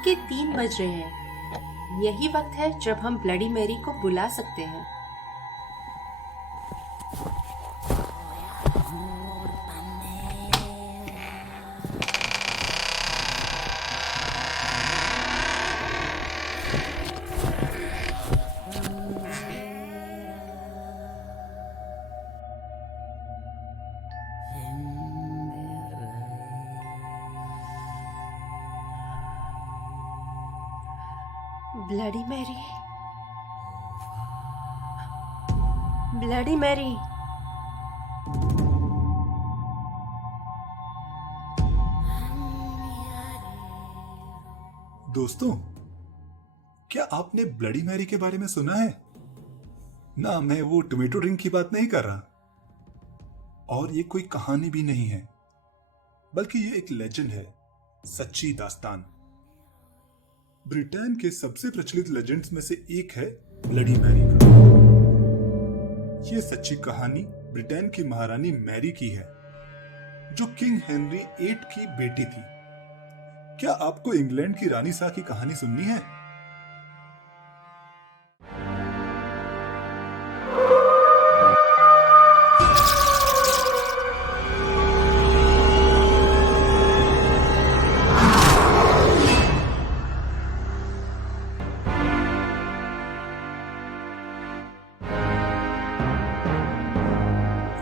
रात के 3 बज रहे हैं। यही वक्त है जब हम ब्लडी मैरी को बुला सकते हैं। Bloody Mary, bloody Mary. दोस्तों, क्या आपने ब्लडी मैरी के बारे में सुना है? ना, मैं वो टोमेटो ड्रिंक की बात नहीं कर रहा। और ये कोई कहानी भी नहीं है, बल्कि ये एक लेजेंड है, सच्ची दास्तान। ब्रिटेन के सबसे प्रचलित लेजेंड्स में से एक है ब्लडी मैरी का। यह सच्ची कहानी ब्रिटेन की महारानी मैरी की है, जो किंग हेनरी 8 की बेटी थी। क्या आपको इंग्लैंड की रानी साह की कहानी सुननी है?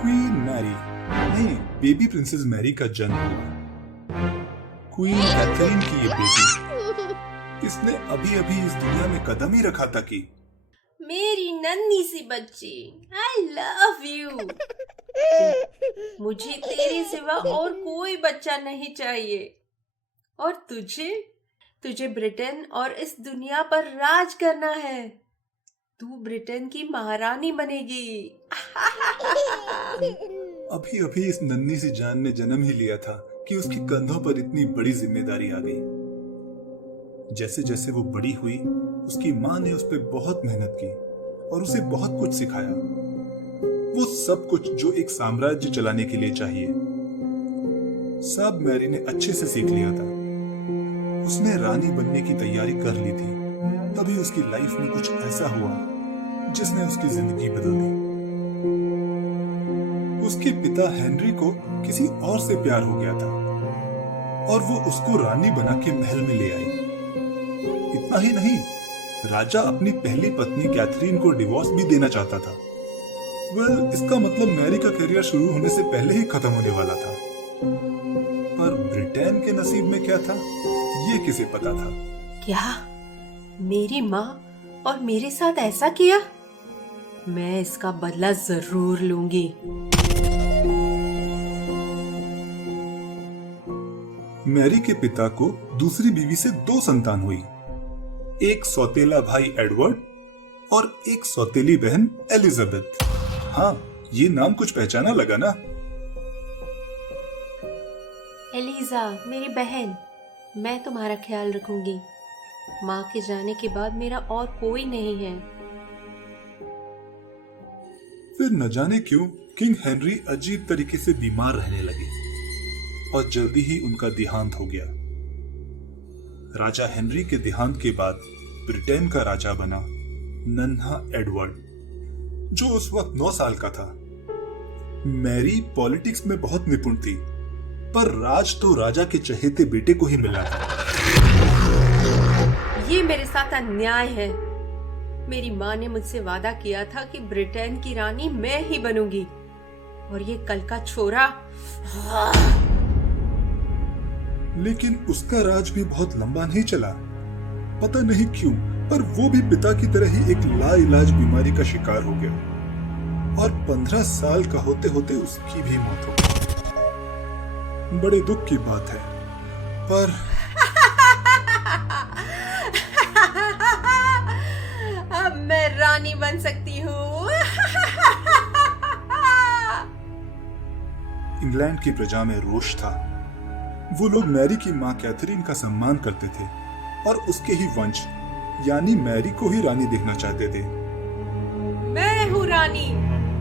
क्वीन मैरी नहीं, बेबी प्रिंसेस मैरी का जन्म हुआ। क्वीन कैथरीन की ये बेटी, इसने अभी अभी इस दुनिया में कदम ही रखा था कि मेरी नन्ही सी बच्ची, आई लव यू। मुझे तेरे सिवा और कोई बच्चा नहीं चाहिए। और तुझे ब्रिटेन और इस दुनिया पर राज करना है। तू ब्रिटेन की महारानी बनेगी। अभी अभी इस नन्ही सी जान ने जन्म ही लिया था कि उसके कंधों पर इतनी बड़ी जिम्मेदारी आ गई। जैसे जैसे वो बड़ी हुई, उसकी माँ ने उस पर बहुत मेहनत की और उसे बहुत कुछ सिखाया। वो सब कुछ जो एक साम्राज्य चलाने के लिए चाहिए, सब मैरी ने अच्छे से सीख लिया था। उसने रानी बनने की तैयारी कर ली थी। तभी उसकी लाइफ में कुछ ऐसा हुआ जिसने उसकी जिंदगी बदल दी। उसके पिता हेनरी को किसी और से प्यार हो गया था और वो उसको रानी बना के महल में ले आई। इतना ही नहीं, राजा अपनी पहली पत्नी कैथरीन को डिवोर्स भी देना चाहता था। इसका मतलब मैरी का करियर शुरू होने से पहले ही खत्म होने वाला था। पर ब्रिटेन के नसीब में क्या था, ये किसे पता था? क्या मेरी माँ और मेरे साथ ऐसा किया? मैं इसका बदला जरूर लूंगी। मैरी के पिता को दूसरी बीवी से 2 संतान हुई। एक सौतेला भाई एडवर्ड और एक सौतेली बहन एलिजाबेथ। हाँ, ये नाम कुछ पहचाना लगा ना? एलिजा, मेरी बहन, मैं तुम्हारा ख्याल रखूंगी। माँ के जाने के बाद मेरा और कोई नहीं है। फिर न जाने क्यों किंग हेनरी अजीब तरीके से बीमार रहने लगे और जल्दी ही उनका देहांत हो गया। राजा हेनरी के देहांत के बाद ब्रिटेन का राजा बना नन्हा एडवर्ड, जो उस वक्त 9 साल का था। मैरी पॉलिटिक्स में बहुत निपुण थी, पर राज तो राजा के चहेते बेटे को ही मिला था। ये मेरे साथ अन्याय है। मेरी माँ ने मुझसे वादा किया था कि ब्रिटेन की रानी मैं ही बनूंगी, और ये कल का छोरा। लेकिन उसका राज भी बहुत लंबा नहीं चला। पता नहीं क्यों, पर वो भी पिता की तरह ही एक लाइलाज बीमारी का शिकार हो गया और 15 साल का होते होते उसकी भी मौत हो गई। बड़े दुख की बात है, पर अब मैं रानी बन सकती हूँ। इंग्लैंड की प्रजा में रोष था। वो लोग मैरी की माँ कैथरीन का सम्मान करते थे और उसके ही वंश यानी मैरी को ही रानी देखना चाहते थे। मैं हूँ रानी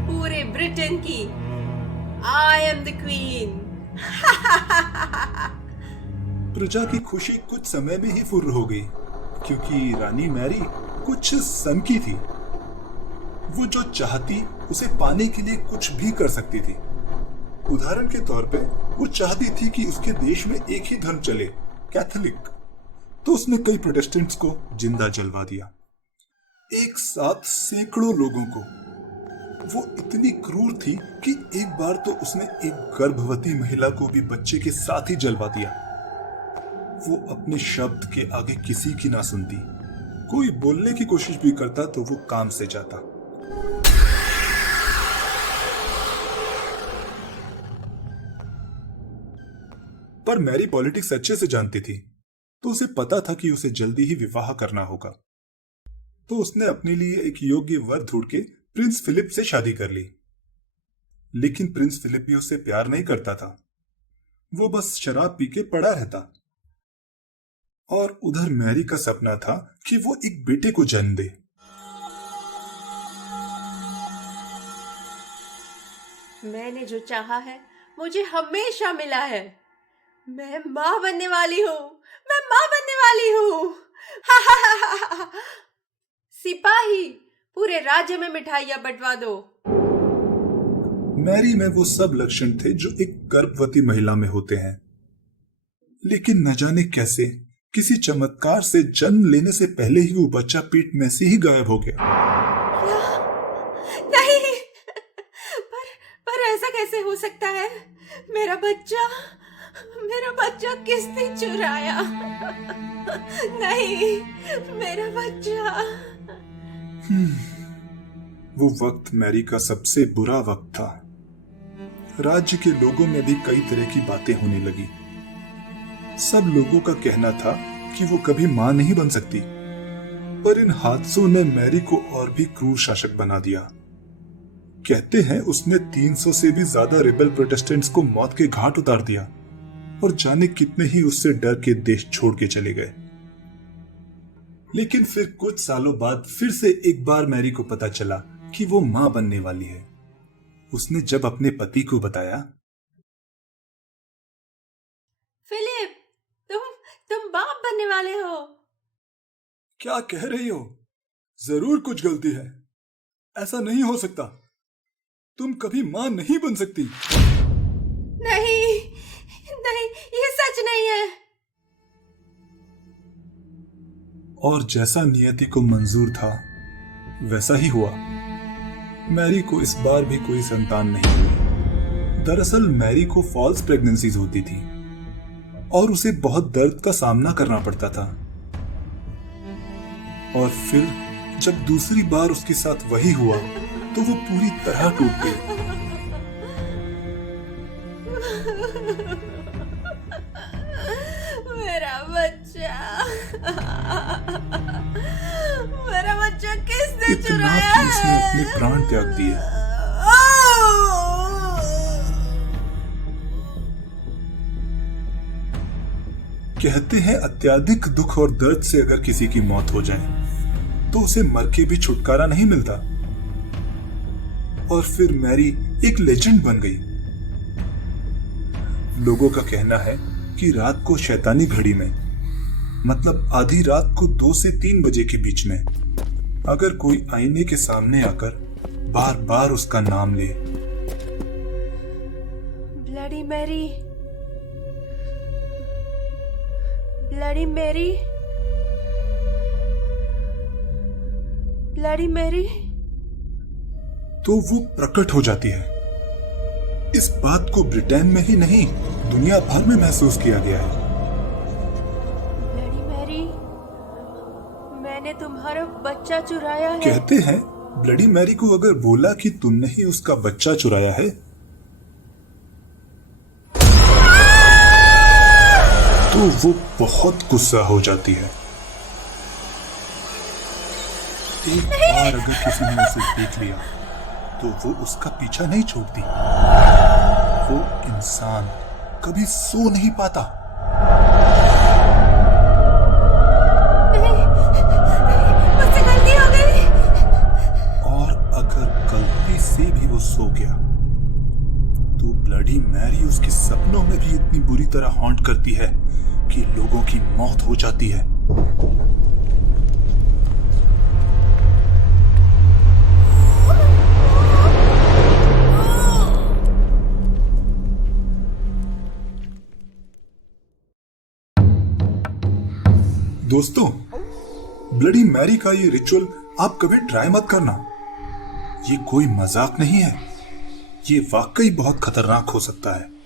पूरे ब्रिटेन की। I am the queen. प्रजा की खुशी कुछ समय में ही फुर्र हो गई, क्योंकि रानी मैरी कुछ सनकी थी। वो जो चाहती उसे पाने के लिए कुछ भी कर सकती थी। उदाहरण के तौर पे वो चाहती थी कि उसके देश में एक ही धर्म चले, कैथोलिक। तो उसने कई प्रोटेस्टेंट्स को जिंदा जलवा दिया, एक साथ सैकड़ों लोगों को। वो इतनी क्रूर थी कि एक बार तो उसने एक गर्भवती महिला को भी बच्चे के साथ ही जलवा दिया। वो अपने शब्द के आगे किसी की ना सुनती। कोई बोलने की कोशिश भी करता तो वो काम से जाता। पर मैरी पॉलिटिक्स अच्छे से जानती थी, तो उसे पता था कि उसे जल्दी ही विवाह करना होगा। तो उसने अपने लिए एक योग्य वर ढूंढ के प्रिंस फिलिप से शादी कर ली। लेकिन प्रिंस फिलिप भी उससे प्यार नहीं करता था। वो बस शराब पी के पड़ा रहता। और उधर मैरी का सपना था कि वो एक बेटे को जन्म दे। मैंने जो चाहा है मुझे हमेशा मिला है। मैं माँ बनने वाली हूँ, मैं माँ बनने वाली हूँ। सिपाही, पूरे राज्य में मिठाइयाँ बंटवा दो। मैरी में वो सब लक्षण थे जो एक गर्भवती महिला में होते हैं। लेकिन न जाने कैसे किसी चमत्कार से जन्म लेने से पहले ही वो बच्चा पेट में से ही गायब हो गया। नहीं, पर ऐसा कैसे हो सकता है? मेरा बच्चा किसने चुराया? नहीं, मेरा बच्चा। वो वक्त मैरी का सबसे बुरा वक्त था। राज्य के लोगों में भी कई तरह की बातें होने लगी। सब लोगों का कहना था कि वो कभी मां नहीं बन सकती। पर इन हादसों ने मैरी को और भी क्रूर शासक बना दिया। कहते हैं उसने 300 से भी ज्यादा रिबेल प्रोटेस्टेंट्स को मौत के घाट उतार दिया और जाने कितने ही उससे डर के देश छोड़ के चले गए। लेकिन फिर कुछ सालों बाद फिर से एक बार मैरी को पता चला कि वो मां बनने वाली है। उसने जब अपने पति को बताया, फिलिप, तुम बाप बनने वाले हो। क्या कह रही हो? जरूर कुछ गलती है। ऐसा नहीं हो सकता। तुम कभी मां नहीं बन सकती। नहीं, ये सच नहीं है। और जैसा नियति को मंजूर था वैसा ही हुआ। मैरी को इस बार भी कोई संतान नहीं हुई। दरअसल मैरी को फॉल्स प्रेगनेंसीज होती थी और उसे बहुत दर्द का सामना करना पड़ता था। और फिर जब दूसरी बार उसके साथ वही हुआ तो वो पूरी तरह टूट गई। मेरा बच्चा किसने इतना चुराया कि उसने है? अपने प्राण त्याग दिए। कहते हैं अत्यधिक दुख और दर्द से अगर किसी की मौत हो जाए तो उसे मर के भी छुटकारा नहीं मिलता। और फिर मैरी एक लेजेंड बन गई। लोगों का कहना है कि रात को शैतानी घड़ी में, मतलब आधी रात को 2 से 3 बजे के बीच में, अगर कोई आईने के सामने आकर बार बार उसका नाम ले, bloody Mary, bloody Mary, bloody Mary, तो वो प्रकट हो जाती है। इस बात को ब्रिटेन में ही नहीं दुनिया भर में महसूस किया गया है। ब्लडी मैरी, मैंने तुम्हारा बच्चा चुराया है। कहते हैं ब्लडी मैरी को अगर बोला कि तुमने ही उसका बच्चा चुराया है तो वो बहुत गुस्सा हो जाती है। एक बार अगर किसी ने उसे देख लिया तो वो उसका पीछा नहीं छोड़ती। वो इंसान कभी सो नहीं पाता। मुझसे गलती हो गई। और अगर गलती से भी वो सो गया तो ब्लडी मैरी उसके सपनों में भी इतनी बुरी तरह हॉन्ट करती है कि कि लोगों की मौत हो जाती है। दोस्तों, ब्लडी मैरी का ये रिचुअल आप कभी ट्राई मत करना। ये कोई मजाक नहीं है, ये वाकई बहुत खतरनाक हो सकता है।